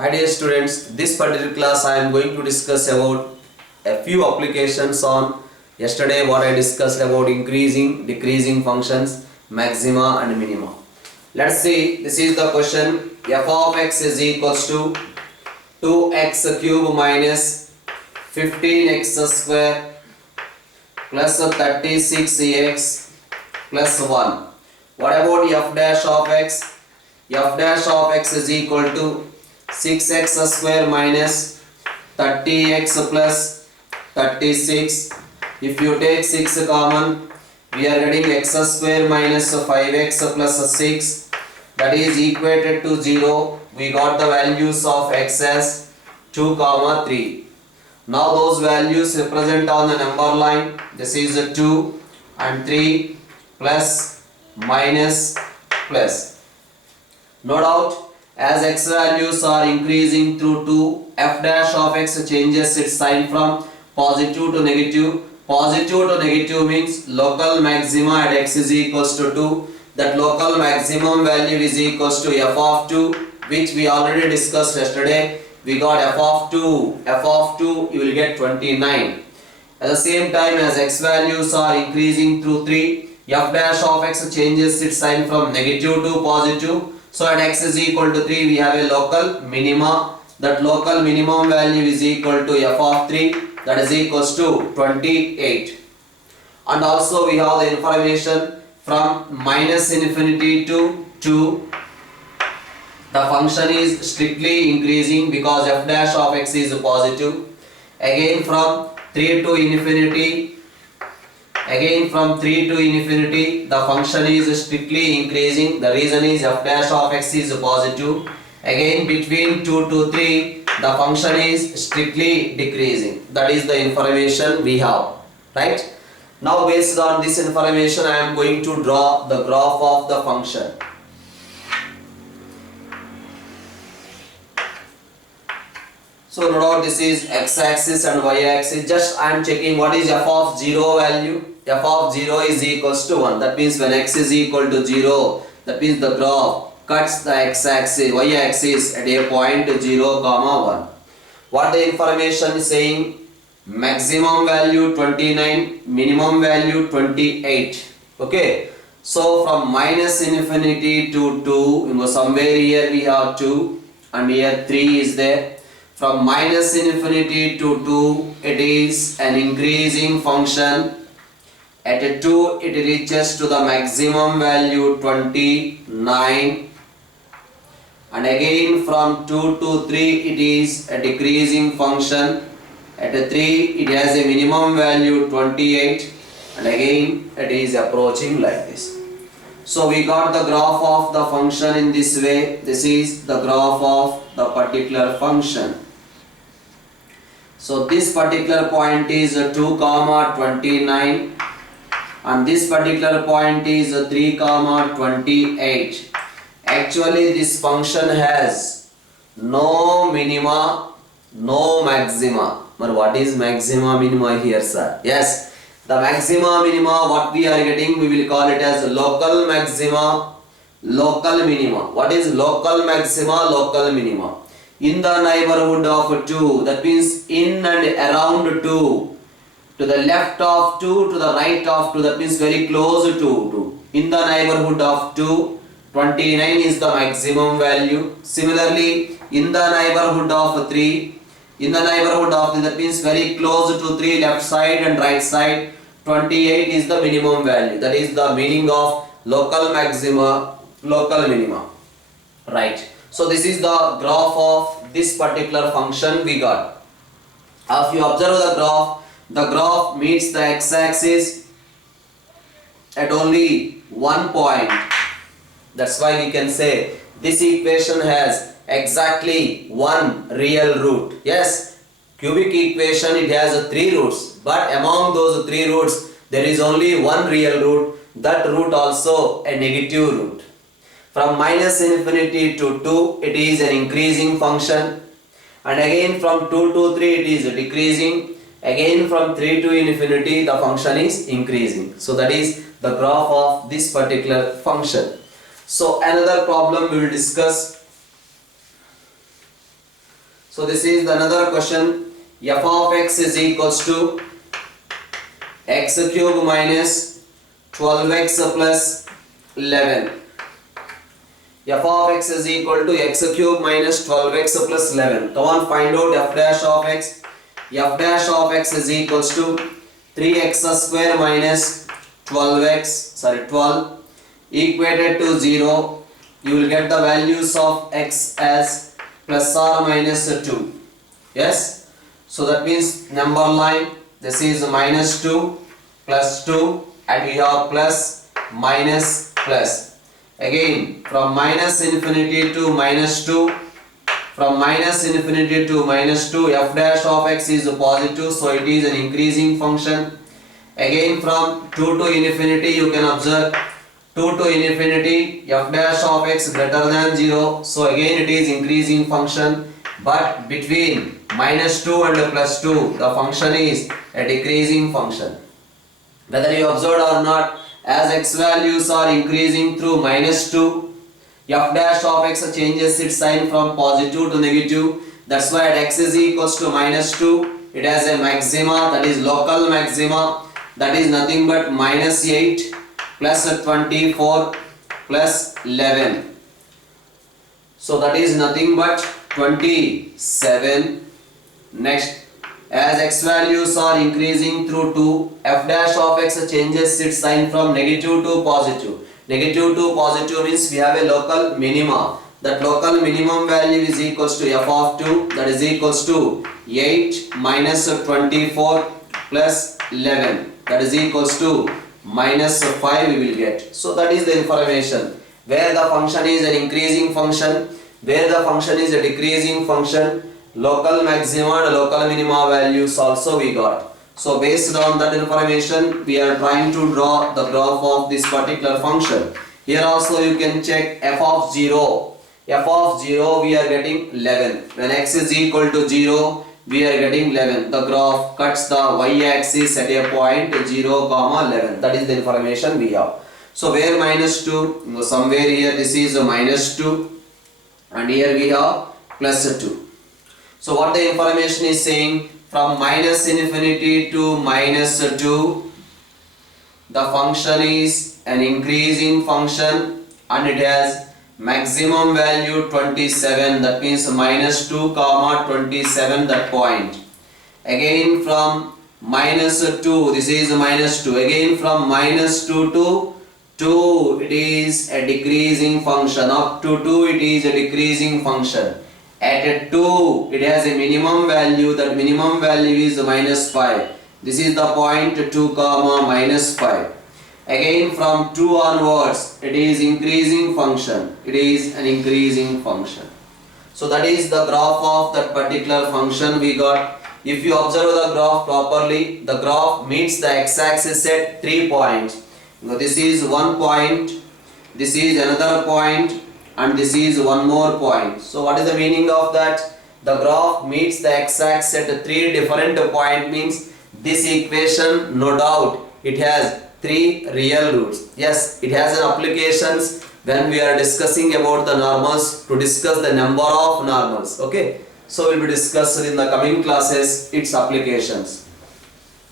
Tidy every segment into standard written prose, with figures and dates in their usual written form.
Hi dear students, this particular class I am going to discuss about a few applications on yesterday what I discussed about increasing, decreasing functions, maxima and minima. Let's see, this is the question. F of x is equals to 2x cube minus 15x square plus 36x plus 1. What about f dash of x? F dash of x is equal to 6x square minus 30x plus 36. If you take 6 common, we are getting x square minus 5x plus 6, that is equated to 0. We got the values of x as 2, 3. Now those values represent on the number line. This is 2 and 3 plus minus plus. No doubt, as x values are increasing through 2, f dash of x changes its sign from positive to negative. Positive to negative means local maxima at x is equals to 2. That local maximum value is equals to f of 2, which we already discussed yesterday. We got f of 2, you will get 29. At the same time, as x values are increasing through 3, f dash of x changes its sign from negative to positive. So at x is equal to 3, we have a local minima. That local minimum value is equal to f of 3, that is equals to 28. And also we have the information from minus infinity to 2. The function is strictly increasing because f dash of x is positive. Again from 3 to infinity, the function is strictly increasing. The reason is f dash of x is positive. Again between 2 to 3, the function is strictly decreasing. That is the information we have, right? Now based on this information, I am going to draw the graph of the function. So no doubt this is x-axis and y-axis. Just I am checking what is f of 0 value. F of 0 is equals to 1. That means when x is equal to 0, that means the graph cuts the x-axis, y-axis at a point 0, 1. What the information is saying? Maximum value 29, minimum value 28. Okay. So from minus infinity to 2, somewhere here we have 2 and here 3 is there. From minus infinity to 2, it is an increasing function. At 2, it reaches to the maximum value 29. And again from 2 to 3, it is a decreasing function. At 3, it has a minimum value 28. And again, it is approaching like this. So we got the graph of the function in this way. This is the graph of the particular function. So this particular point is 2, 29 and this particular point is 3, 28. Actually this function has no minima, no maxima. But what is maxima, minima here, sir? Yes, the maxima, minima what we are getting, we will call it as local maxima, local minima. What is local maxima, local minima? In the neighborhood of 2, that means in and around 2, to the left of 2, to the right of 2, that means very close to 2. In the neighborhood of 2, 29 is the maximum value. Similarly, in the neighborhood of 3, that means very close to 3, left side and right side, 28 is the minimum value. That is the meaning of local maxima, local minima, right? So this is the graph of this particular function we got. If you observe the graph meets the x-axis at only one point. That's why we can say this equation has exactly one real root. Yes, cubic equation, it has 3 roots, but among those 3 roots there is only one real root. That root also a negative root. From minus infinity to 2, it is an increasing function. And again from 2 to 3, it is decreasing. Again from 3 to infinity, the function is increasing. So that is the graph of this particular function. So another problem we will discuss. So this is another question. F of x is equals to x cube minus 12x plus 11. F of x is equal to x cube minus 12x plus 11. Come on, find out f dash of x. F dash of x is equals to 3x square minus 12 equated to 0. You will get the values of x as plus or minus 2. Yes. So that means number line, this is minus 2 plus 2 and we have plus minus plus. Again from minus infinity to minus 2, from minus infinity to minus 2, f dash of x is positive, so it is an increasing function. Again from 2 to infinity, you can observe 2 to infinity, f dash of x greater than 0, so again it is increasing function. But between minus 2 and plus 2, the function is a decreasing function. Whether you observed or not, as x values are increasing through minus 2, f dash of x changes its sign from positive to negative. That's why at x is equals to minus 2, it has a maxima, that is local maxima, that is nothing but minus 8 plus 24 plus 11. So that is nothing but 27. Next, as x values are increasing through 2, f dash of x changes its sign from negative to positive. Negative to positive means we have a local minima. That local minimum value is equals to f of 2, that is equals to 8 minus 24 plus 11, that is equals to minus 5 we will get. So that is the information. Where the function is an increasing function, where the function is a decreasing function, local maxima and local minima values also we got. So based on that information, we are trying to draw the graph of this particular function. Here also you can check f of 0. F of 0 we are getting 11. When x is equal to 0, we are getting 11. The graph cuts the y-axis at a point 0, 11. That is the information we have. So where minus 2, somewhere here this is a minus 2 and here we have plus 2. So what the information is saying, from minus infinity to minus 2, the function is an increasing function and it has maximum value 27, that means minus 2 comma 27, that point. Again from minus 2, this is minus 2, again from minus 2 to 2, it is a decreasing function, up to 2 it is a decreasing function. At 2 it has a minimum value, that minimum value is minus 5. This is the point 2 comma minus 5. Again from 2 onwards it is increasing function, it is an increasing function. So that is the graph of that particular function we got. If you observe the graph properly, the graph meets the x-axis at 3 points. Now this is one point, this is another point and this is one more point. So what is the meaning of that? The graph meets the x-axis at 3 different points, means this equation, no doubt, it has 3 real roots. Yes, it has an applications when we are discussing about the normals, to discuss the number of normals. Okay, so we will be discussed in the coming classes its applications.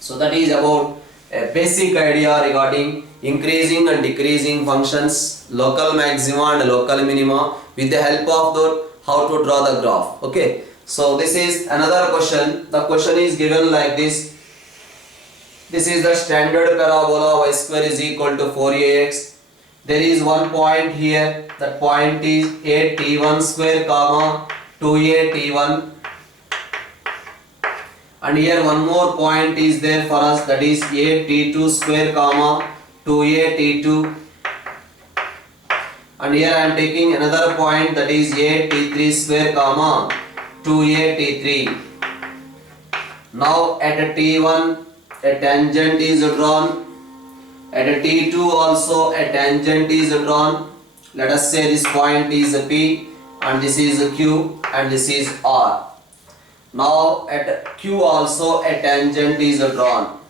So that is about a basic idea regarding increasing and decreasing functions, local maxima and local minima, with the help of the how to draw the graph. Okay, so this is another question. The question is given like this. This is the standard parabola, y square is equal to 4ax. There is one point here, that point is a t1 square comma 2a t1. And here one more point is there for us, that is a t2 square comma 2a t2. And here I am taking another point, that is a t3 square comma 2a t3. Now at a t1 a tangent is drawn, at a t2 also a tangent is drawn. Let us say this point is P and this is Q and this is R. Now at Q also a tangent is drawn,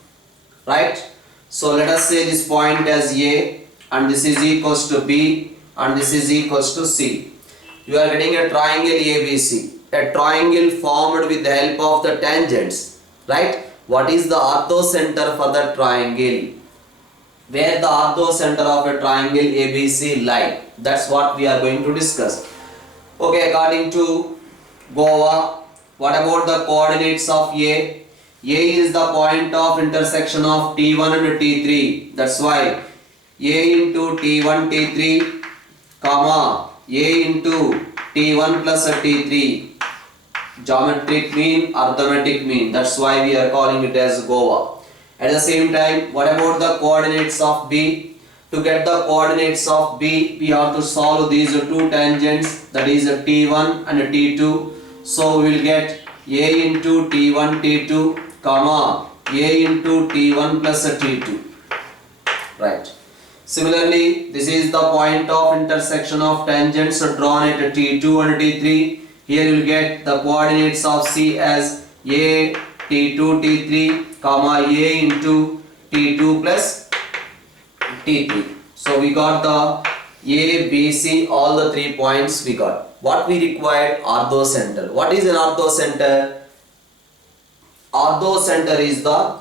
right? So let us say this point as A and this is equals to B and this is equals to C. You are getting a triangle ABC. a triangle formed with the help of the tangents, right? What is the orthocenter for the triangle? Where the orthocenter of a triangle ABC lie? That's what we are going to discuss. Okay, according to Goa, what about the coordinates of A? A is the point of intersection of T1 and T3. That's why A into T1 T3 comma A into T1 plus T3. Geometric mean, arithmetic mean. That's why we are calling it as Goa. At the same time, what about the coordinates of B? To get the coordinates of B, we have to solve these two tangents, that is T1 and T2. So we will get A into T1 T2 comma A into T1 plus T2. Right. Similarly, this is the point of intersection of tangents drawn at T2 and T3. Here you will get the coordinates of C as A T2 T3 comma A into T2 plus T3. So we got the A, B, C, all the 3 points we got. What we required? Orthocenter. What is an orthocenter? Orthocenter is the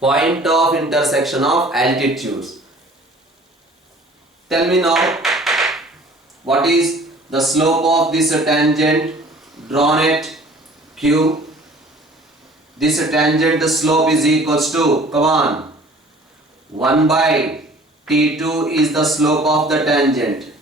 point of intersection of altitudes. Tell me now, what is the slope of this tangent drawn at Q? This tangent slope is equals to, come on, 1 by T2 is the slope of the tangent,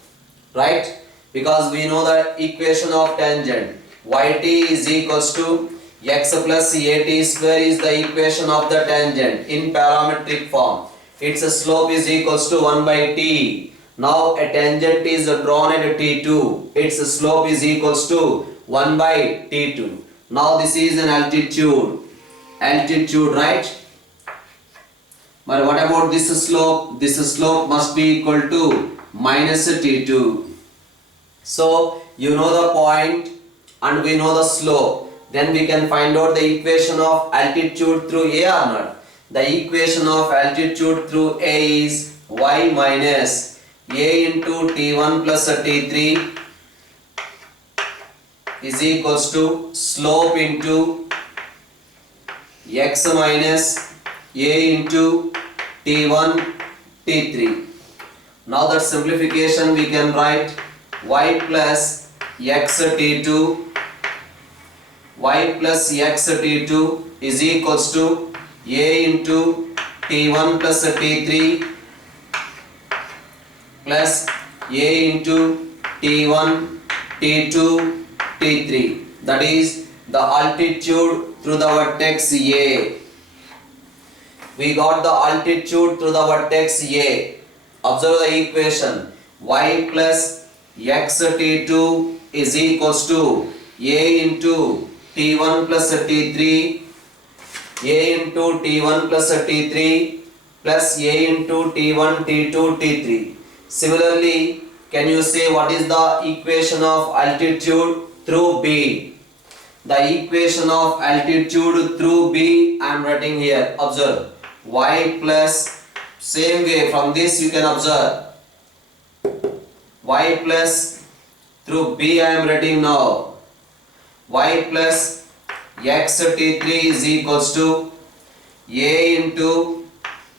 right? Because we know the equation of tangent, yt is equals to x plus at square is the equation of the tangent in parametric form. Its slope is equals to 1 by t. Now a tangent is drawn at T2. Its slope is equals to 1 by T2. Now this is an altitude. Altitude, right? But what about this slope? This slope must be equal to minus T2. So you know the point and we know the slope. Then we can find out the equation of altitude through A or not. The equation of altitude through A is y minus A into T1 plus T3 is equals to slope into x minus A into T1 T3. Now that simplification we can write y plus x T2 is equals to A into T1 plus T3 plus A into T1, T2, T3. That is the altitude through the vertex A. We got the altitude through the vertex A. Observe the equation. Y plus x T2 is equals to A into T1 plus T3, A into T1 plus T3 plus A into T1, T2, T3. Similarly, can you say what is the equation of altitude through B? The equation of altitude through B I am writing here. Observe. Y plus, same way from this you can observe. Y plus through B I am writing now. Y plus x T3 is equals to A into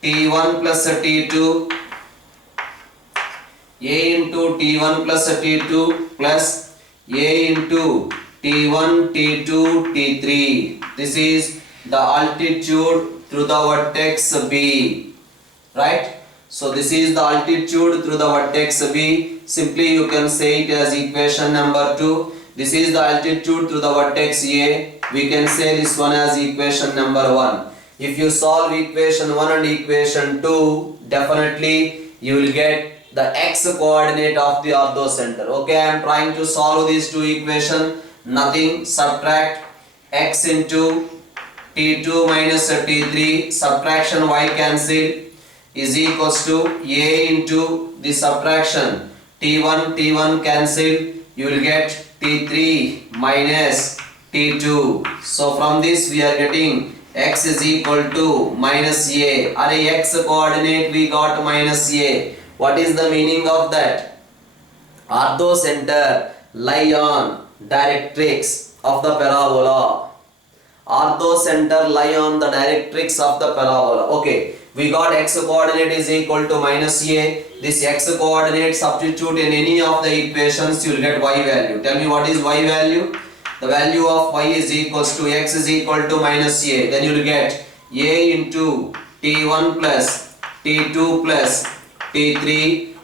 T1 plus T2, A into T1 plus T2 plus A into T1, T2, T3. This is the altitude through the vertex B, right? So this is the altitude through the vertex B. Simply you can say it as equation number 2. This is the altitude through the vertex A. We can say this one as equation number 1. If you solve equation 1 and equation 2, definitely you will get the x coordinate of the orthocenter. Okay, I am trying to solve these two equations. Nothing, subtract x into T2 minus T3, subtraction y cancel is equals to A into the subtraction T1 cancel, you will get T3 minus T2. So from this we are getting x is equal to minus A. Array x coordinate we got minus A. What is the meaning of that? Orthocenter lie on directrix of the parabola. Orthocenter lie on the directrix of the parabola. Okay, we got x coordinate is equal to minus a. This x coordinate substitute in any of the equations, you will get y value. Tell me what is y value? The value of y is equals to x is equal to minus a. Then you will get a into t1 plus t2 plus t3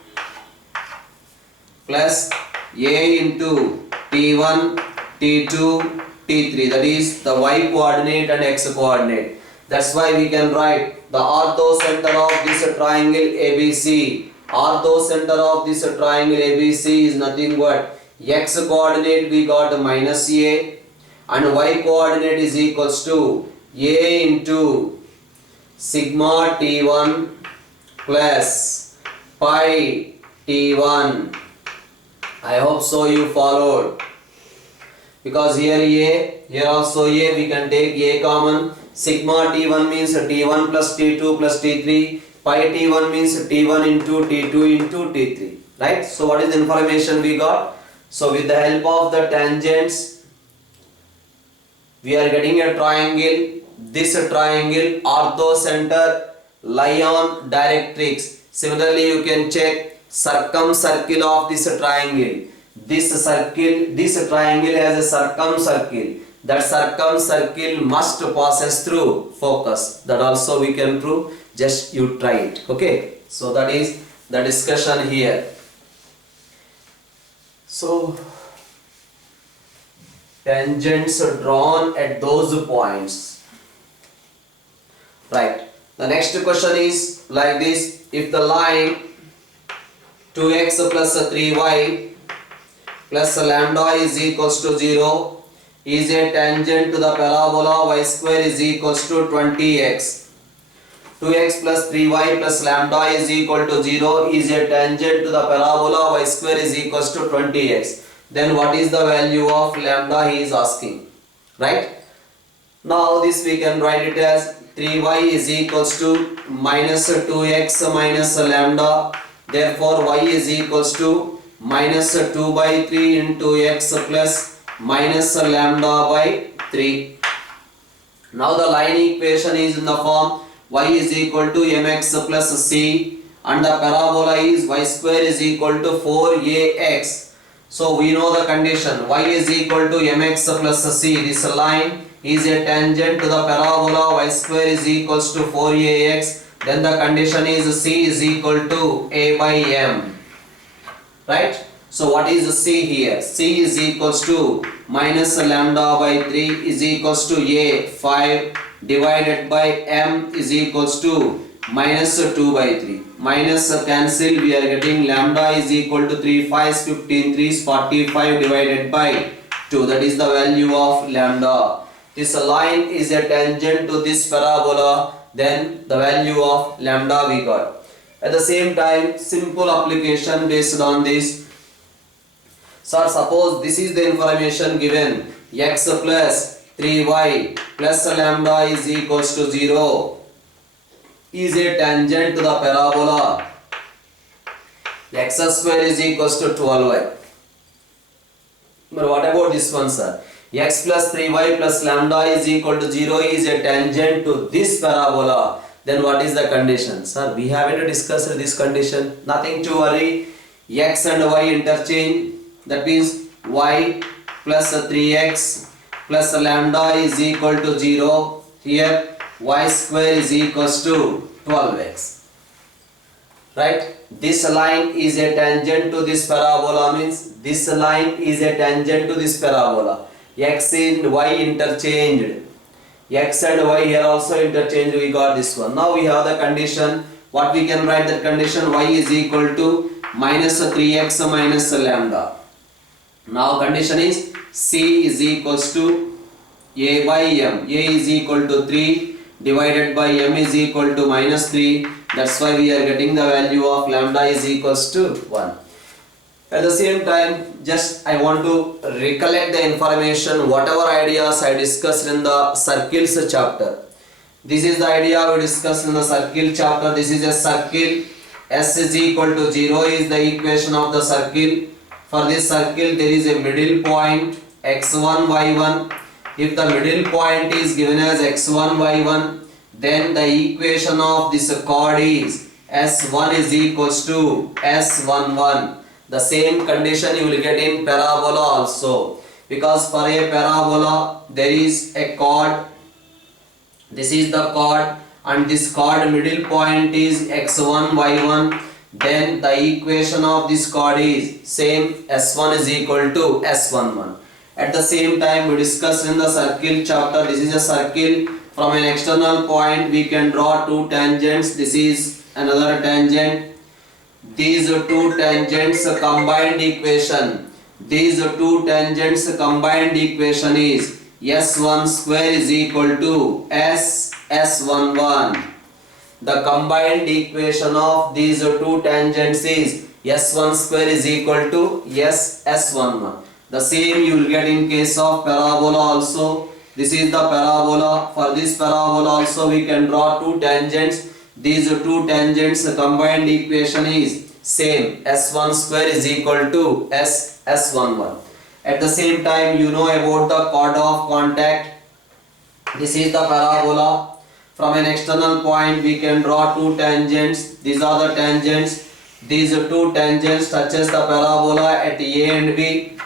plus a into t1 t2 t3, that is the y coordinate and x coordinate. That's why we can write the orthocenter of this triangle ABC. Orthocenter of this triangle ABC is nothing but x coordinate we got minus a and y coordinate is equals to a into sigma t1 plus pi t1. I hope so you followed. Because here a, here also a, we can take a common. Sigma t1 means t1 plus t2 plus t3. Pi t1 means t1 into t2 into t3. Right? So what is the information we got? So with the help of the tangents, we are getting a triangle. This triangle orthocenter lie on directrix. Similarly, you can check circumcircle of this triangle. This triangle has a circumcircle. That circumcircle must passes through focus. That also we can prove. Just you try it. Okay. So that is the discussion here. So tangents are drawn at those points. Right. The next question is like this. If the line 2x plus 3y plus lambda is equals to 0 is a tangent to the parabola y square is equals to 20x. 2x plus 3y plus lambda is equal to 0 is a tangent to the parabola y square is equals to 20x. Then what is the value of lambda he is asking. Right? Now this we can write it as 3y is equals to minus 2x minus lambda. Therefore y is equals to minus 2 by 3 into x plus minus lambda by 3. Now the line equation is in the form y is equal to mx plus c and the parabola is y square is equal to 4ax. So we know the condition y is equal to mx plus c. This line is a tangent to the parabola y square is equals to 4ax. Then the condition is c is equal to a by m. Right? So what is c here? C is equals to minus lambda by 3 is equals to a 5 divided by m is equals to minus 2 by 3. Minus cancel, we are getting lambda is equal to 3 5 15 3 is 45 divided by 2. That is the value of lambda. This line is a tangent to this parabola. Then the value of lambda we got. At the same time, simple application based on this. So suppose this is the information given, x plus 3y plus lambda is equals to 0 is a tangent to the parabola x square is equals to 12y. But what about this one, sir? X plus 3y plus lambda is equal to 0 is a tangent to this parabola. Then what is the condition? Sir, we haven't discussed this condition. Nothing to worry. X and y interchange. That means y plus 3x plus lambda is equal to 0. Here y square is equals to 12x. Right? This line is a tangent to this parabola, means this line is a tangent to this parabola. X and y interchanged. X and y here also interchanged. We got this one. Now we have the condition. What we can write that condition? Y is equal to minus 3x minus lambda. Now condition is C is equals to A by M. A is equal to 3 divided by M is equal to minus 3. That's why we are getting the value of lambda is equals to 1. At the same time, just I want to recollect the information, whatever ideas I discussed in the circles chapter. This is the idea we discussed in the circle chapter. This is a circle. S is equal to 0 is the equation of the circle. For this circle, there is a middle point. x1 y1. If the middle point is given as x1 y1, then the equation of this chord is s1 is equals to s11. The same condition you will get in parabola also, because for a parabola there is a chord. This is the chord, and this chord middle point is x1 y1. Then the equation of this chord is same, s1 is equal to s11. At the same time, we discussed in the circle chapter. This is a circle. From an external point we can draw two tangents. This is another tangent. These two tangents combined equation. These two tangents combined equation is s1 square is equal to s11. The combined equation of these two tangents is s1 square is equal to s11. The same you will get in case of parabola also. This is the parabola. For this parabola also we can draw two tangents. These two tangents combined equation is same, s1 square is equal to s11. At the same time, you know about the chord of contact. This is the parabola. From an external point we can draw two tangents. These are the tangents. These two tangents touches the parabola at A and B.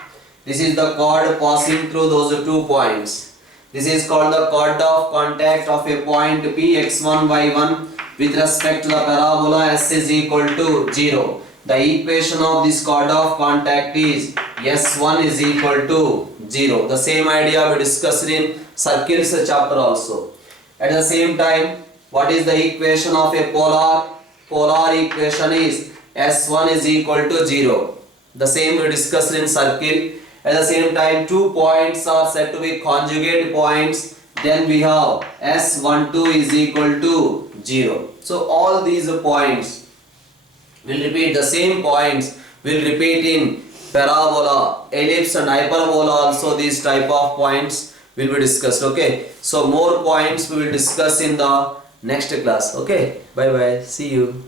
This is the chord passing through those 2 points. This is called the chord of contact of a point P x1 y1 with respect to the parabola s is equal to 0. The equation of this chord of contact is s1 is equal to 0. The same idea we discussed in circles chapter also. At the same time, what is the equation of a polar? Polar equation is s1 is equal to 0. The same we discussed in circle. At the same time, 2 points are said to be conjugate points. Then we have s12 is equal to 0. So all these points will repeat. The same points will repeat in parabola, ellipse and hyperbola also. These type of points will be discussed. Okay. So more points we will discuss in the next class. Okay. Bye bye. See you.